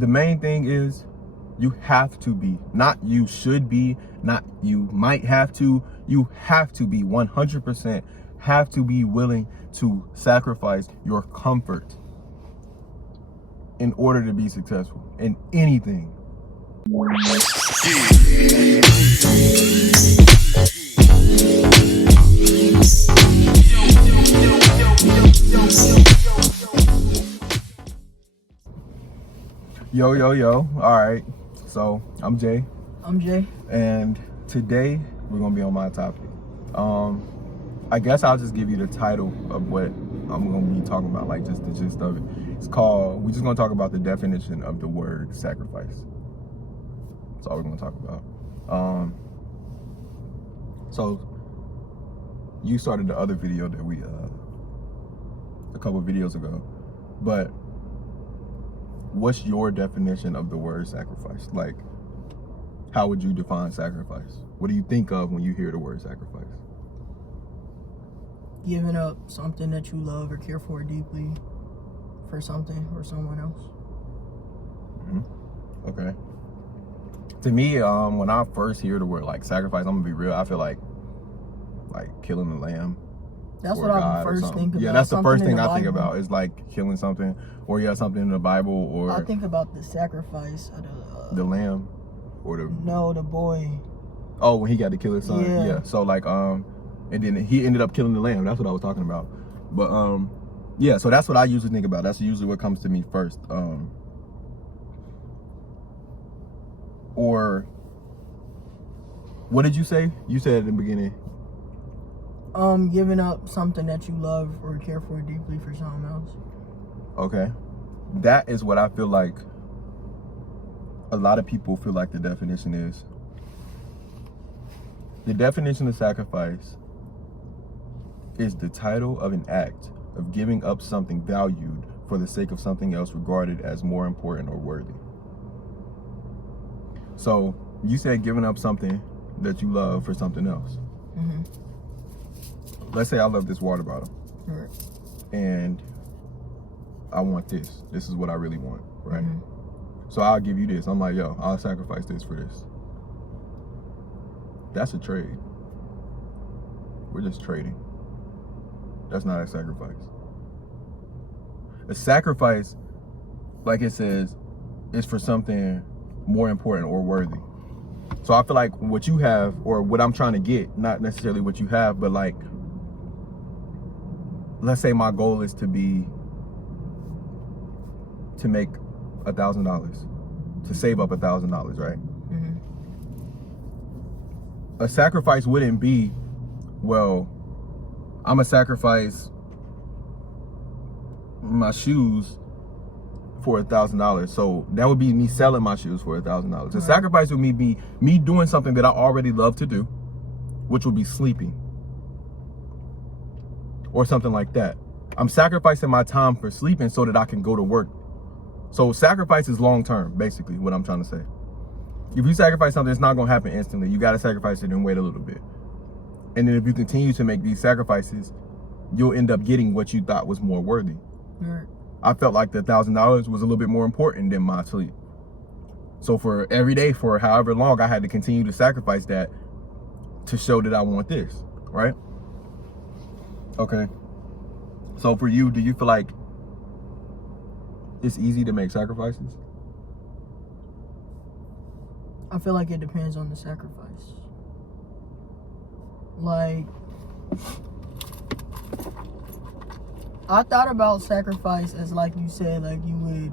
the main thing is you have to be, not you should be, not you might have to, you have to be 100% have to be willing to sacrifice your comfort in order to be successful in anything. Yo. All right. So I'm Jay. I'm Jay. And today we're gonna be on my topic. I guess I'll just give you the title of what I'm gonna be talking about, like just the gist of it. It's called, we're just gonna talk about the definition of the word sacrifice. That's all we're gonna talk about. So you started the other video that we a couple videos ago, but what's your definition of the word sacrifice? Like, how would you define sacrifice? What do you think of when you hear the word sacrifice? Giving up something that you love or care for deeply for something or someone else. Mm-hmm. Okay. To me, when I first hear the word like sacrifice, I'm gonna be real, I feel like killing a lamb. That's what I first think about. Yeah, that's the first thing I think about is like killing something, or something in the Bible, or I think about the sacrifice of the lamb, or the boy. Oh, when he got to kill his son. Yeah. So like and then he ended up killing the lamb. That's what I was talking about. But yeah. So that's what I usually think about. That's usually what comes to me first. Or what did you say? You said at the beginning. Giving up something that you love or care for deeply for someone else. Okay. That is what I feel like a lot of people feel like the definition is. The definition of sacrifice is the title of an act of giving up something valued for the sake of something else regarded as more important or worthy. So you said giving up something that you love for something else. Mm-hmm. Let's say I love this water bottle. Right. And I want this. This is what I really want, right? Mm-hmm. So I'll give you this. I'm like, yo, I'll sacrifice this for this. That's a trade. We're just trading. That's not a sacrifice. A sacrifice, like it says, is for something more important or worthy. So I feel like what you have, or what I'm trying to get, not necessarily what you have, but like, let's say my goal is to make $1,000, to save up $1,000, right? Mm-hmm. A sacrifice wouldn't be, well, I'm gonna sacrifice my shoes for $1,000. So that would be me selling my shoes for $1,000. A sacrifice would be me doing something that I already love to do, which would be sleeping, or something like that. I'm sacrificing my time for sleeping so that I can go to work. So sacrifice is long term, basically, what I'm trying to say. If you sacrifice something, it's not gonna happen instantly. You gotta sacrifice it and wait a little bit. And then if you continue to make these sacrifices, you'll end up getting what you thought was more worthy. Right. I felt like the $1,000 was a little bit more important than my sleep. So for every day, for however long, I had to continue to sacrifice that to show that I want this, right? Okay. So for you, do you feel like it's easy to make sacrifices? I feel like it depends on the sacrifice. Like, I thought about sacrifice as, like you said, like you would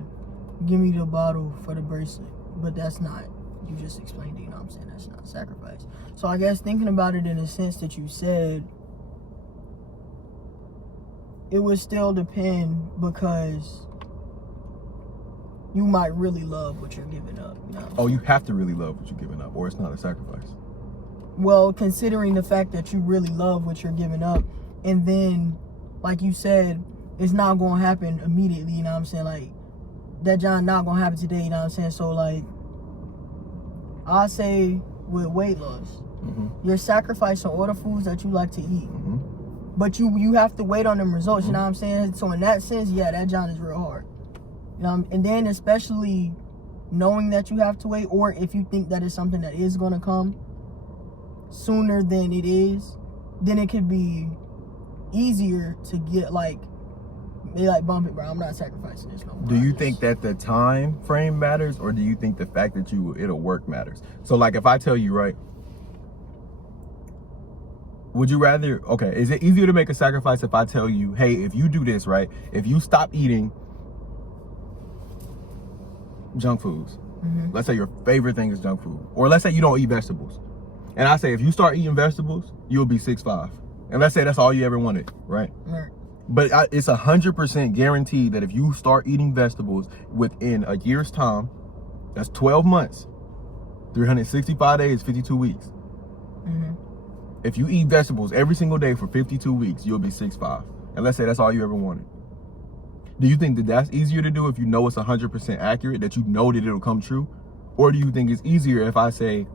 give me the bottle for the bracelet, but that's not, you just explained it, you know what I'm saying? That's not sacrifice. So I guess thinking about it in the sense that you said, it would still depend, because you might really love what you're giving up. You know? Oh, you have to really love what you're giving up, or it's not a sacrifice. Well, considering the fact that you really love what you're giving up, and then, like you said, it's not going to happen immediately, you know what I'm saying? Like, that John not going to happen today, you know what I'm saying? So, like, I say with weight loss, you're sacrificing all the foods that you like to eat. But you have to wait on them results, you know what I'm saying? So in that sense, yeah, that John is real hard. You know, and then especially knowing that you have to wait, or if you think that it's something that is going to come sooner than it is, then it could be easier to get like, they like, bump it, bro. I'm not sacrificing this no more. Do you think that the time frame matters, or do you think the fact that it'll work matters? So like if I tell you, right, would you rather, okay, is it easier to make a sacrifice if I tell you, hey, if you do this, right, if you stop eating junk foods, let's say your favorite thing is junk food, or let's say you don't eat vegetables, and I say if you start eating vegetables, you'll be 6'5", and let's say that's all you ever wanted, right? Right. But it's 100% guaranteed that if you start eating vegetables within a year's time, that's 12 months, 365 days, 52 weeks. If you eat vegetables every single day for 52 weeks, you'll be 6'5". And let's say that's all you ever wanted. Do you think that that's easier to do if you know it's 100% accurate, that you know that it'll come true? Or do you think it's easier if I say,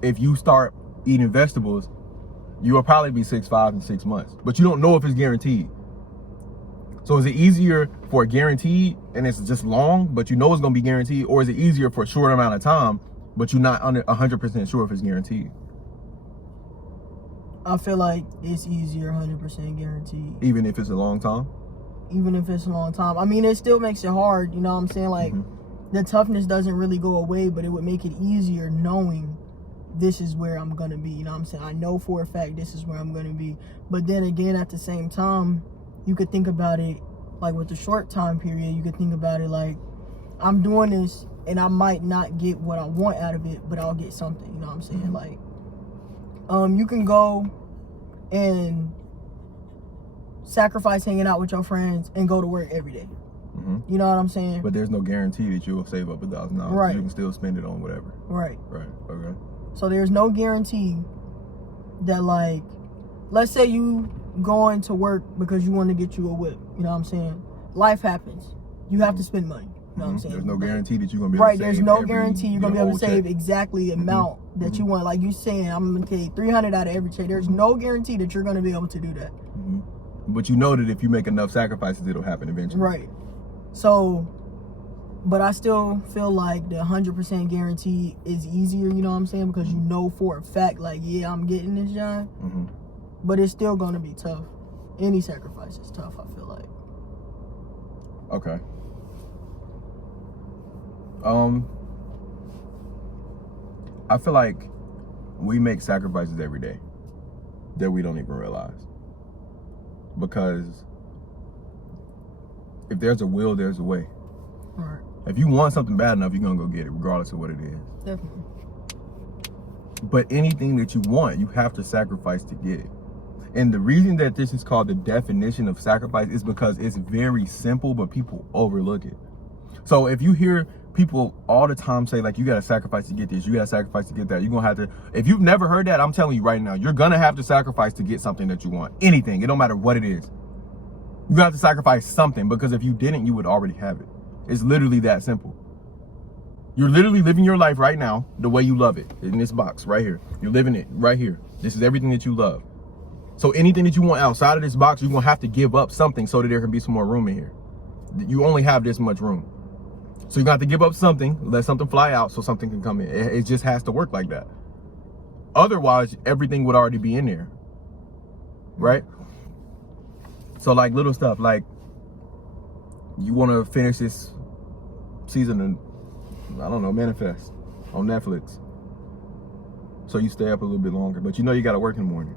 if you start eating vegetables, you will probably be 6'5" in 6 months, but you don't know if it's guaranteed. So is it easier for a guaranteed and it's just long, but you know it's gonna be guaranteed? Or is it easier for a short amount of time, but you're not 100% sure if it's guaranteed? I feel like it's easier 100% guaranteed. Even if it's a long time? Even if it's a long time. I mean, it still makes it hard, you know what I'm saying? Like, the toughness doesn't really go away, but it would make it easier knowing this is where I'm gonna be, you know what I'm saying? I know for a fact this is where I'm gonna be. But then again, at the same time, you could think about it like with the short time period, you could think about it like, I'm doing this and I might not get what I want out of it, but I'll get something, you know what I'm saying? Like, you can go and sacrifice hanging out with your friends and go to work every day. You know what I'm saying? But there's no guarantee that you'll save up $1,000. Right. You can still spend it on whatever. Right. Right. Okay. So there's no guarantee that, like, let's say you going to work because you want to get you a whip. You know what I'm saying? Life happens. You have to spend money. You know what I'm saying? There's no guarantee that you're going to be able to save. Right, there's no guarantee you're going to be able to save check. exactly the amount that you want. Like you saying, I'm going to take 300 out of every check. There's no guarantee that you're going to be able to do that. But you know that if you make enough sacrifices, it'll happen eventually. Right. So, but I still feel like the 100% guarantee is easier, you know what I'm saying? Because you know for a fact, like, yeah, I'm getting this, John. But it's still going to be tough. Any sacrifice is tough, I feel like. Okay. I feel like we make sacrifices every day that we don't even realize. Because if there's a will, there's a way. Right. If you want something bad enough, you're going to go get it, regardless of what it is. Definitely. But anything that you want, you have to sacrifice to get it. And the reason that this is called the definition of sacrifice is because it's very simple, but people overlook it. So if you hear people all the time say, like, you got to sacrifice to get this, you got to sacrifice to get that, you're going to have to, if you've never heard that, I'm telling you right now, you're going to have to sacrifice to get something that you want. Anything. It don't matter what it is. You have to sacrifice something, because if you didn't, you would already have it. It's literally that simple. You're literally living your life right now the way you love it, in this box right here. You're living it right here. This is everything that you love. So anything that you want outside of this box, you're going to have to give up something so that there can be some more room in here. You only have this much room. So you're going to have to give up something, let something fly out so something can come in. It just has to work like that. Otherwise, everything would already be in there. Right? So like little stuff, like you want to finish this season and, I don't know, Manifest on Netflix. So you stay up a little bit longer, but you know you got to work in the morning.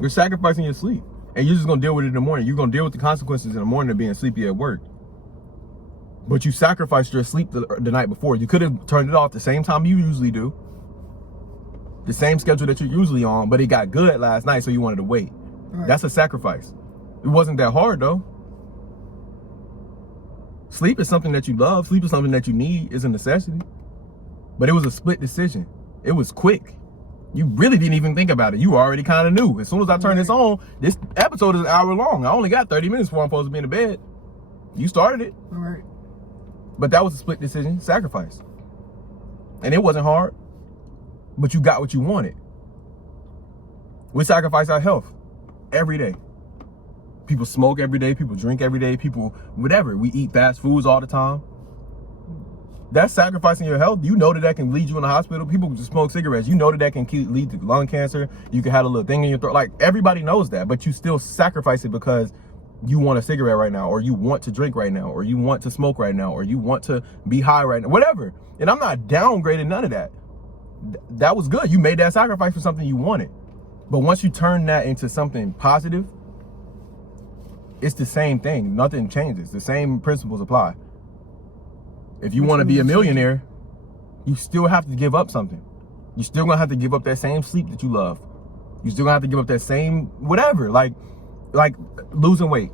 You're sacrificing your sleep, and you're just going to deal with it in the morning. You're going to deal with the consequences in the morning of being sleepy at work. But you sacrificed your sleep the night before. You could have turned it off the same time you usually do. The same schedule that you're usually on, but it got good last night, so you wanted to wait. Right. That's a sacrifice. It wasn't that hard, though. Sleep is something that you love. Sleep is something that you need. It's a necessity. But it was a split decision. It was quick. You really didn't even think about it. You already kind of knew. As soon as I turned this on, this episode is an hour long. I only got 30 minutes before I'm supposed to be in the bed. You started it. All right. But that was a split decision, sacrifice. And it wasn't hard. But you got what you wanted. We sacrifice our health every day. People smoke every day. People drink every day. People, whatever. We eat fast foods all the time. That's sacrificing your health. You know that can lead you in the hospital. People just smoke cigarettes. You know that can lead to lung cancer. You can have a little thing in your throat. Like, everybody knows that, but you still sacrifice it because you want a cigarette right now, or you want to drink right now, or you want to smoke right now, or you want to be high right now, whatever. And I'm not downgrading none of that. That was good. You made that sacrifice for something you wanted. But once you turn that into something positive, it's the same thing. Nothing changes. The same principles apply. If you want to be a millionaire, you still have to give up something. You still gonna have to give up that same sleep that you love. You still gonna have to give up that same whatever. Like losing weight.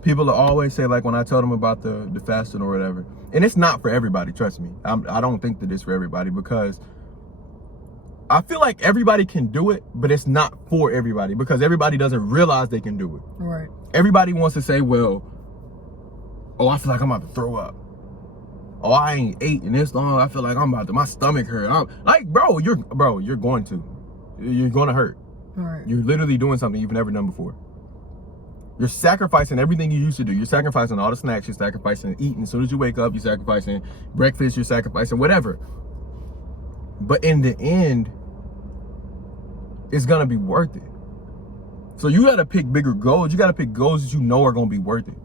People always say, like, when I tell them about the fasting or whatever, and it's not for everybody, trust me. I don't think that it's for everybody, because I feel like everybody can do it, but it's not for everybody, because everybody doesn't realize they can do it. Right. Everybody wants to say, well, oh, I feel like I'm about to throw up. Oh, I ain't ate in this long. I feel like my stomach hurt. I'm like, bro, you're going to hurt. Right. You're literally doing something you've never done before. You're sacrificing everything you used to do. You're sacrificing all the snacks. You're sacrificing eating as soon as you wake up. You're sacrificing breakfast. You're sacrificing whatever. But in the end, it's going to be worth it. So you got to pick bigger goals. You got to pick goals that you know are going to be worth it.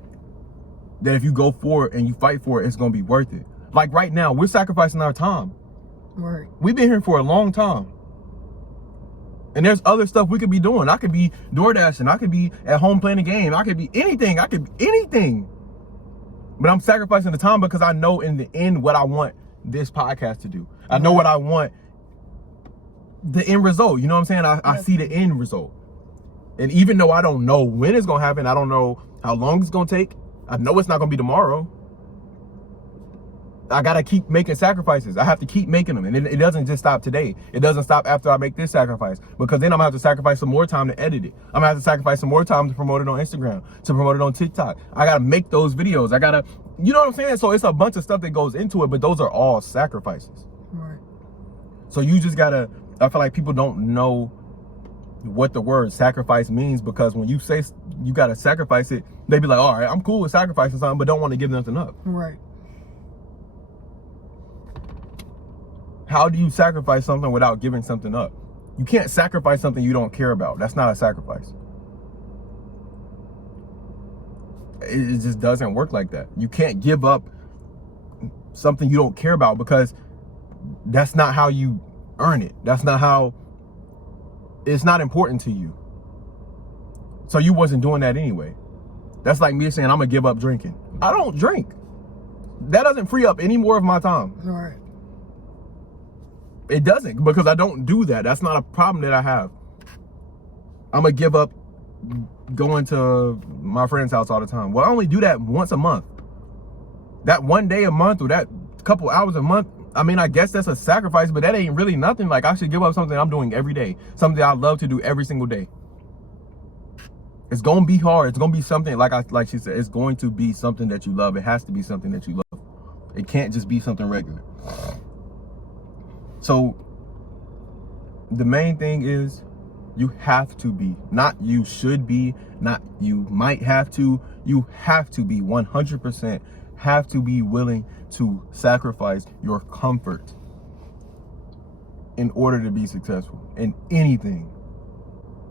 That if you go for it and you fight for it, it's going to be worth it. Like right now, we're sacrificing our time. Right. We've been here for a long time. And there's other stuff we could be doing. I could be DoorDashing. I could be at home playing a game. I could be anything. But I'm sacrificing the time because I know in the end what I want this podcast to do. I know what I want, the end result. You know what I'm saying? I see the end result. And even though I don't know when it's going to happen, I don't know how long it's going to take, I know it's not going to be tomorrow. I got to keep making sacrifices. I have to keep making them. And it doesn't just stop today. It doesn't stop after I make this sacrifice, because then I'm going to have to sacrifice some more time to edit it. I'm going to have to sacrifice some more time to promote it on Instagram, to promote it on TikTok. I got to make those videos. I got to, you know what I'm saying? So it's a bunch of stuff that goes into it, but those are all sacrifices. Right. So you just got to, I feel like people don't know what the word sacrifice means, because when you say you got to sacrifice it, they be like, all right, I'm cool with sacrificing something, but don't want to give nothing up. Right. How do you sacrifice something without giving something up? You can't sacrifice something you don't care about. That's not a sacrifice. It just doesn't work like that. You can't give up something you don't care about, because that's not how you earn it. That's not how, it's not important to you. So you wasn't doing that anyway. That's like me saying I'm gonna give up drinking. I don't drink. That doesn't free up any more of my time. Right. It doesn't, because I don't do that. That's not a problem that I have. I'm gonna give up going to my friend's house all the time. Well, I only do that once a month. That one day a month, or that couple hours a month, I mean, I guess that's a sacrifice, but that ain't really nothing. Like, I should give up something I'm doing every day, something I love to do every single day. It's gonna be hard. It's gonna be something, like she said, it's going to be something that you love. It has to be something that you love. It can't just be something regular. So the main thing is, you have to be, not you should be, not you might have to, you have to be 100%, have to be willing to sacrifice your comfort in order to be successful in anything.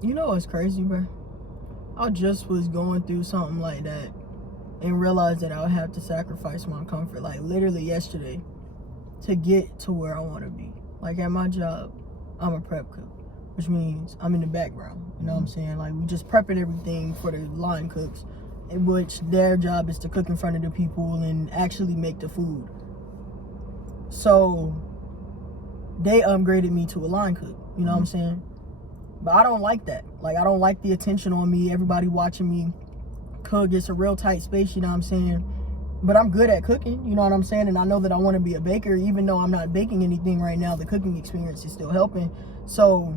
You know what's crazy, bro? I just was going through something like that and realized that I would have to sacrifice my comfort, like literally yesterday, to get to where I want to be. Like at my job, I'm a prep cook, which means I'm in the background. You know what I'm saying? Like, we just prepping everything for the line cooks, in which their job is to cook in front of the people and actually make the food. So they upgraded me to a line cook. You know what I'm saying? But I don't like that. Like, I don't like the attention on me, everybody watching me cook. It's a real tight space, you know what I'm saying? But I'm good at cooking, you know what I'm saying? And I know that I want to be a baker. Even though I'm not baking anything right now, the cooking experience is still helping. So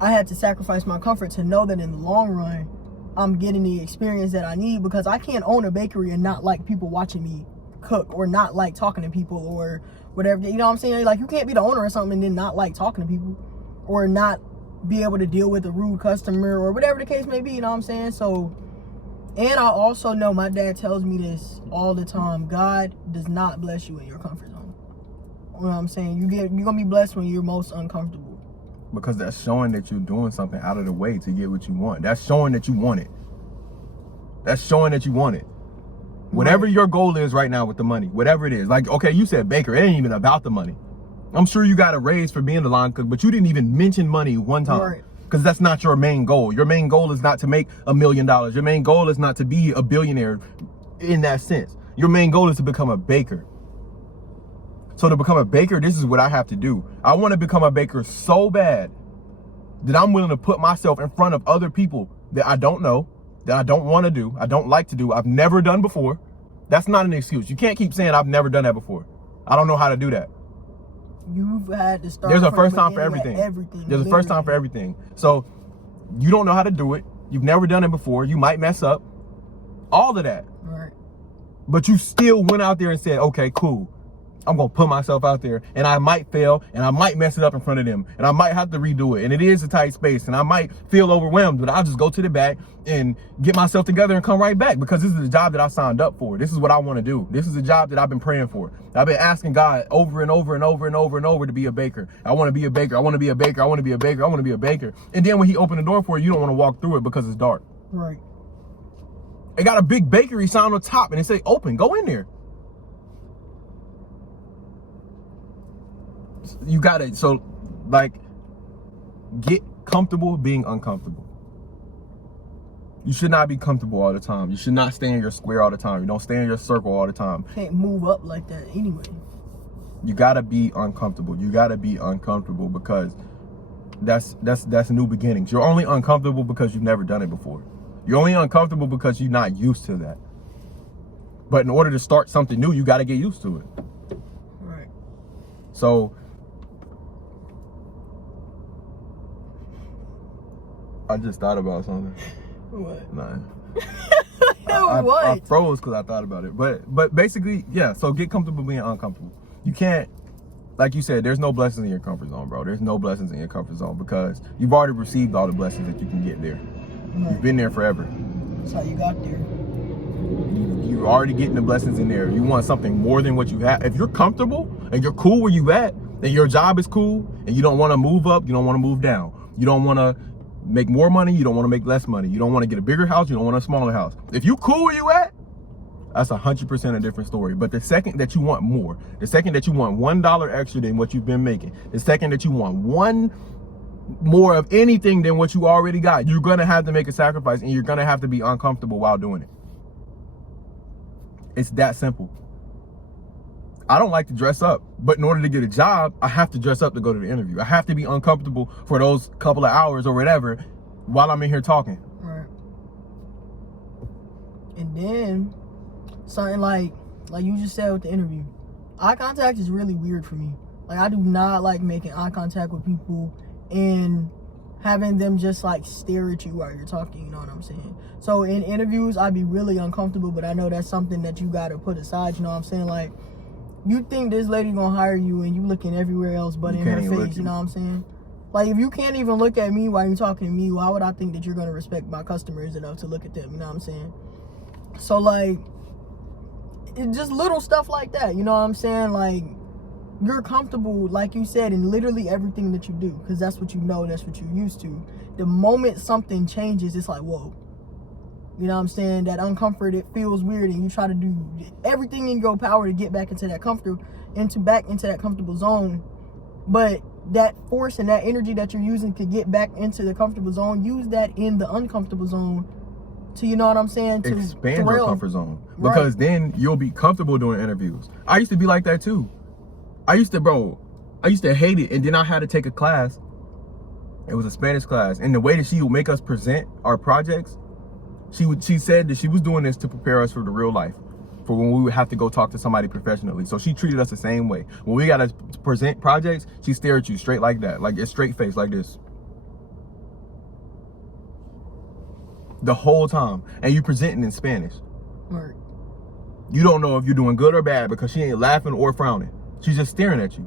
I had to sacrifice my comfort to know that in the long run, I'm getting the experience that I need, because I can't own a bakery and not like people watching me cook, or not like talking to people, or whatever. You know what I'm saying? Like, you can't be the owner of something and then not like talking to people, or not be able to deal with a rude customer, or whatever the case may be, you know what I'm saying? So And I also know my dad tells me this all the time. God does not bless you in your comfort zone. You know what I'm saying? You're gonna be blessed when you're most uncomfortable. Because that's showing that you're doing something out of the way to get what you want. That's showing that you want it. That's showing that you want it. Whatever Right. your goal is right now with the money, whatever it is. Like, okay, you said baker. It ain't even about the money. I'm sure you got a raise for being the line cook, but you didn't even mention money one time. Right. Because that's not your main goal. Your main goal is not to make $1 million. Your main goal is not to be a billionaire in that sense. Your main goal is to become a baker. So to become a baker, this is what I have to do. I want to become a baker so bad that I'm willing to put myself in front of other people that I don't know, that I don't want to do, I don't like to do, I've never done before. That's not an excuse. You can't keep saying I've never done that before. I don't know how to do that. You've had to start. There's a from first the time for beginning everything. at There's a first time for everything. So you don't know how to do it. You've never done it before. You might mess up. All of that. Right. But you still went out there and said, okay, cool. I'm going to put myself out there, and I might fail, and I might mess it up in front of them, and I might have to redo it, and it is a tight space, and I might feel overwhelmed, but I'll just go to the back and get myself together and come right back, because this is the job that I signed up for. This is what I want to do. This is the job that I've been praying for. I've been asking God over and over and over and over and over to be a baker. I want to be a baker. I want to be a baker. I want to be a baker. I want to be a baker. And then when he opened the door for you, you don't want to walk through it because it's dark. Right. It got a big bakery sign on top, and it say open. Go in there. You got it. So, like, get comfortable being uncomfortable. You should not be comfortable all the time. You should not stay in your square all the time. You don't stay in your circle all the time. Can't move up like that anyway. You gotta be uncomfortable. You gotta be uncomfortable because that's new beginnings. You're only uncomfortable because you've never done it before. You're only uncomfortable because you're not used to that. But in order to start something new, you gotta get used to it. Right. So I just thought about something. What? Nah. What? I froze because I thought about it. But basically, yeah, so get comfortable being uncomfortable. You can't, like you said, there's no blessings in your comfort zone, bro. There's no blessings in your comfort zone because you've already received all the blessings that you can get there. Right. You've been there forever. That's how you got there. You're already getting the blessings in there. You want something more than what you have. If you're comfortable and you're cool where you at, and your job is cool, and you don't want to move up, you don't want to move down. You don't want to make more money, you don't want to make less money. You don't want to get a bigger house, you don't want a smaller house. If you cool where you at, that's 100% a different story. But the second that you want more, the second that you want $1 extra than what you've been making, the second that you want one more of anything than what you already got, you're going to have to make a sacrifice, and you're going to have to be uncomfortable while doing it. It's that simple. I don't like to dress up, but in order to get a job, I have to dress up to go to the interview. I have to be uncomfortable for those couple of hours or whatever while I'm in here talking. Right. And then something like you just said with the interview, eye contact is really weird for me. Like, I do not like making eye contact with people and having them just like stare at you while you're talking, you know what I'm saying? So in interviews, I'd be really uncomfortable, but I know that's something that you gotta put aside, you know what I'm saying? Like, you think this lady gonna hire you and you looking everywhere else but in her face, you know what I'm saying? Like, if you can't even look at me while you're talking to me, why would I think that you're gonna respect my customers enough to look at them, you know what I'm saying? So, like, it's just little stuff like that, you know what I'm saying? Like, you're comfortable, like you said, in literally everything that you do, because that's what you know, that's what you're used to. The moment something changes, it's like, whoa. You know what I'm saying? That uncomfort, it feels weird, and you try to do everything in your power to get back into that comfortable zone. But that force and that energy that you're using to get back into the comfortable zone, use that in the uncomfortable zone to, you know what I'm saying? To expand your comfort zone. Because then you'll be comfortable doing interviews. I used to be like that too. I used to hate it, and then I had to take a class. It was a Spanish class, and the way that she would make us present our projects, she said that she was doing this to prepare us for the real life, for when we would have to go talk to somebody professionally. So she treated us the same way. When we got to present projects, she stared at you straight like that, like a straight face like this, the whole time, and you presenting in Spanish. Right. You don't know if you're doing good or bad because she ain't laughing or frowning. She's just staring at you.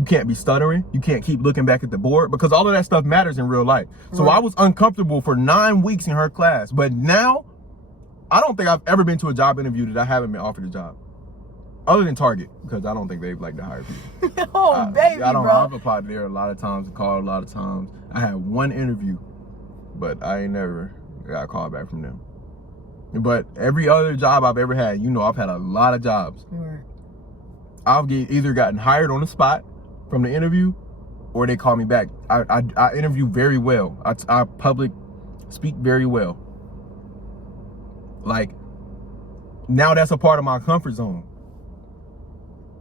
You can't be stuttering. You can't keep looking back at the board, because all of that stuff matters in real life. So Right. I was uncomfortable for 9 weeks in her class. But now, I don't think I've ever been to a job interview that I haven't been offered a job. Other than Target, because I don't think they'd like to hire people. Oh, baby, I don't bro. know. I've applied there a lot of times and called a lot of times. I had one interview, but I ain't never got a call back from them. But every other job I've ever had, I've had a lot of jobs. Right. I've either gotten hired on the spot from the interview, or they call me back. I interview very well. I public speak very well. Like, now that's a part of my comfort zone.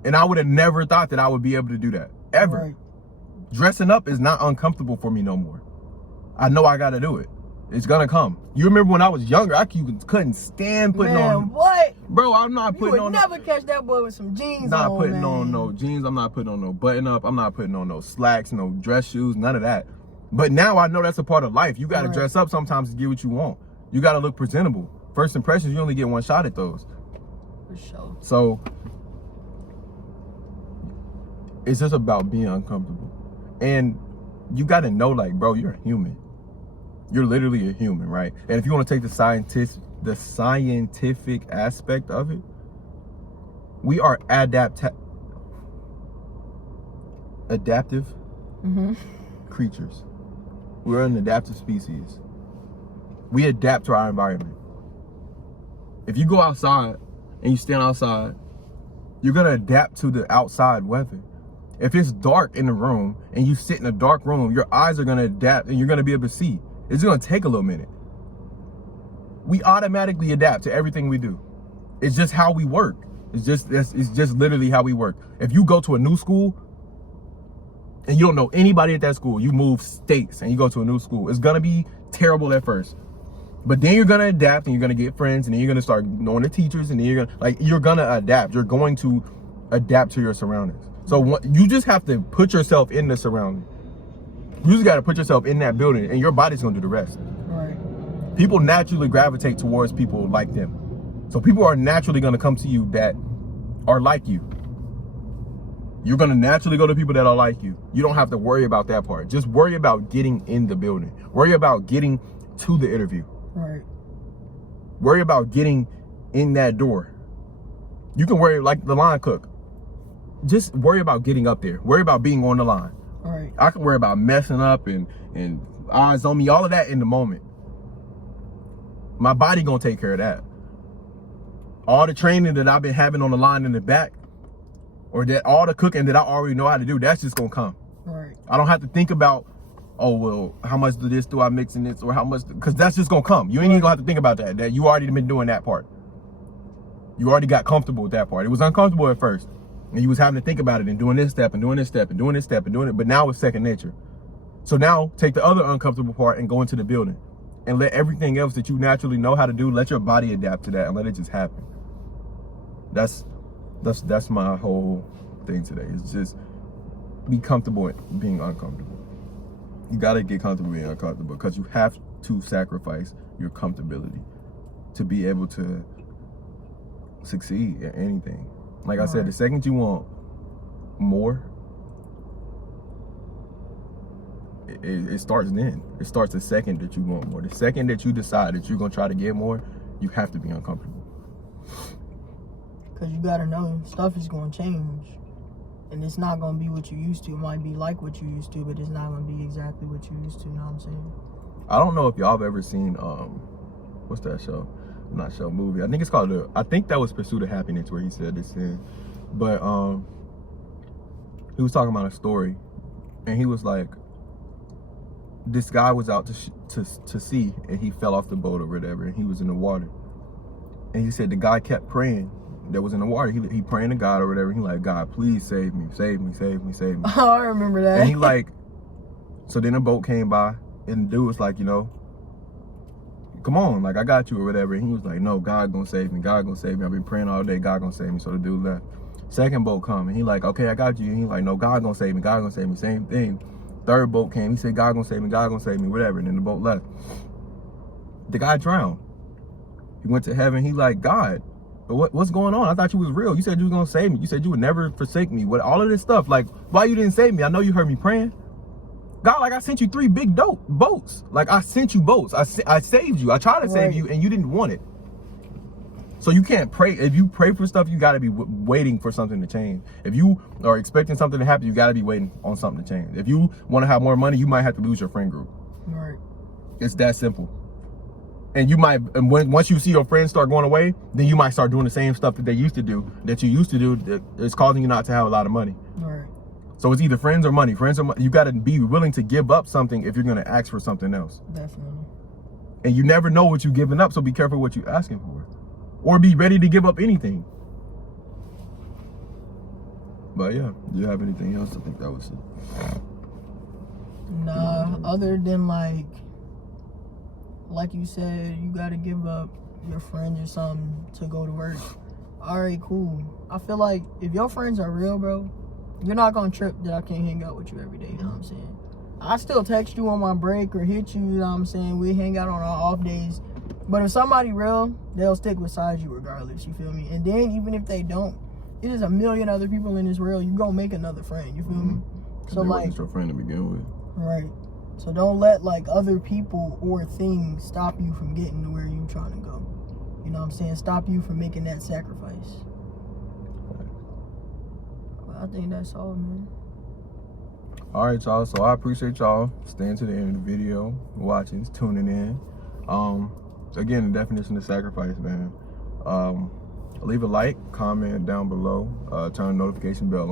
And I would have never thought that I would be able to do that, ever. Right. Dressing up is not uncomfortable for me no more. I know I gotta do it. It's gonna come. You remember when I was younger, I couldn't stand putting on. What? Bro, I'm not You putting would on. never catch that boy with some jeans Not on, putting man. on no jeans. I'm not putting on no button up. I'm not putting on no slacks, no dress shoes, none of that. But now I know that's a part of life. You gotta Right. dress up sometimes to get what you want. You gotta look presentable. First impressions, you only get one shot at those. For sure. So it's just about being uncomfortable. And you gotta know, like, bro, you're a human. You're literally a human, right? And if you want to take the scientific aspect of it, we are adaptive Mm-hmm. creatures. We're an adaptive species. We adapt to our environment. If you go outside and you stand outside, you're gonna adapt to the outside weather. If it's dark in the room and you sit in a dark room, your eyes are gonna adapt and you're gonna be able to see. It's gonna take a little minute. We automatically adapt to everything we do. It's just how we work. It's just literally how we work. If you go to a new school and you don't know anybody at that school, you move states and you go to a new school, it's gonna be terrible at first. But then you're gonna adapt and you're gonna get friends, and then you're gonna start knowing the teachers, and then you're gonna adapt. You're going to adapt to your surroundings. So you just have to put yourself in the surrounding. You just gotta put yourself in that building, and your body's gonna do the rest. Right. People naturally gravitate towards people like them. So people are naturally gonna come to you that are like you. You're gonna naturally go to people that are like you. You don't have to worry about that part. Just worry about getting in the building. Worry about getting to the interview. Right. Worry about getting in that door. You can worry like the line cook. Just worry about getting up there. Worry about being on the line. Right. I can worry about messing up and eyes on me, all of that in the moment. My body gonna take care of that. All the training that I've been having on the line in the back, or that all the cooking that I already know how to do, that's just gonna come. Right. I don't have to think about, oh, well, how much do I mix in this, or how much, because that's just gonna come. You ain't even gonna have to think about that you already been doing that part. You already got comfortable with that part. It was uncomfortable at first, and you was having to think about it and doing this step and doing this step and doing this step and doing it, but now it's second nature. So now take the other uncomfortable part and go into the building and let everything else that you naturally know how to do, let your body adapt to that and let it just happen. That's my whole thing today. It's just be comfortable being uncomfortable. You gotta get comfortable being uncomfortable, because you have to sacrifice your comfortability to be able to succeed at anything. Like I said, the second you want more, it starts then. It starts the second that you want more. The second that you decide that you're gonna try to get more, you have to be uncomfortable. Because you got to know stuff is going to change. And it's not going to be what you used to. It might be like what you used to, but it's not going to be exactly what you used to. You know what I'm saying? I don't know if y'all have ever seen, what's that show? Not show, movie. I think it's called, I think that was Pursuit of Happiness, where he said this in. But he was talking about a story, and he was like, this guy was out to sea, and he fell off the boat or whatever, and he was in the water. And he said the guy kept praying that was in the water. He praying to God or whatever. He like, God, please save me, save me, save me, save me. Oh, I remember that. And he like, so then a boat came by, and the dude was like, come on, like, I got you or whatever. And he was like, no, God gonna save me, God gonna save me. I've been praying all day, God gonna save me. So the dude left. Second boat come, and he like, okay, I got you. And he like, no, God gonna save me, God gonna save me. Same thing. Third boat came, he said, God gonna save me, God gonna save me, whatever. And then the boat left. The guy drowned. He went to heaven. He like, God, what's going on? I thought you was real. You said you was gonna save me. You said you would never forsake me. What all of this stuff? Like, why you didn't save me? I know you heard me praying. God, like I sent you 3 big boats. Like I sent you boats. I saved you. I tried to save you, and you didn't want it. So you can't pray. If you pray for stuff, you got to be waiting for something to change. If you are expecting something to happen, you got to be waiting on something to change. If you want to have more money, you might have to lose your friend group. Right. It's that simple. And you might, and once you see your friends start going away, then you might start doing the same stuff that they used to do, that you used to do, that is causing you not to have a lot of money. Right. So it's either friends or money. You got to be willing to give up something if you're going to ask for something else. Definitely. And you never know what you're giving up, so be careful what you're asking for. Or be ready to give up anything. But yeah, do you have anything else? I think that was it. Nah, other than like you said, you gotta give up your friends or something to go to work. Alright, cool. I feel like if your friends are real, bro, you're not gonna trip that I can't hang out with you every day, you know what I'm saying? I still text you on my break or hit you, you know what I'm saying? We hang out on our off days. But if somebody real, they'll stick beside you regardless, you feel me? And then even if they don't, it is a million other people in this world. You gonna make another friend, you feel me? So they like, wasn't your friend to begin with. right. So don't let like other people or things stop you from getting to where you trying to go. You know what I'm saying? Stop you from making that sacrifice. Well, I think that's all, man. All right, y'all. So I appreciate y'all staying to the end of the video, watching, tuning in. Again, the definition of sacrifice, man. Leave a like, comment down below, turn the notification bell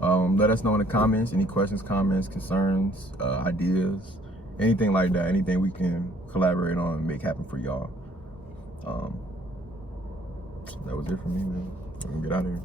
on. Let us know in the comments any questions, comments, concerns, ideas, anything like that, anything we can collaborate on and make happen for y'all. That was it for me, man. I'm gonna get out of here.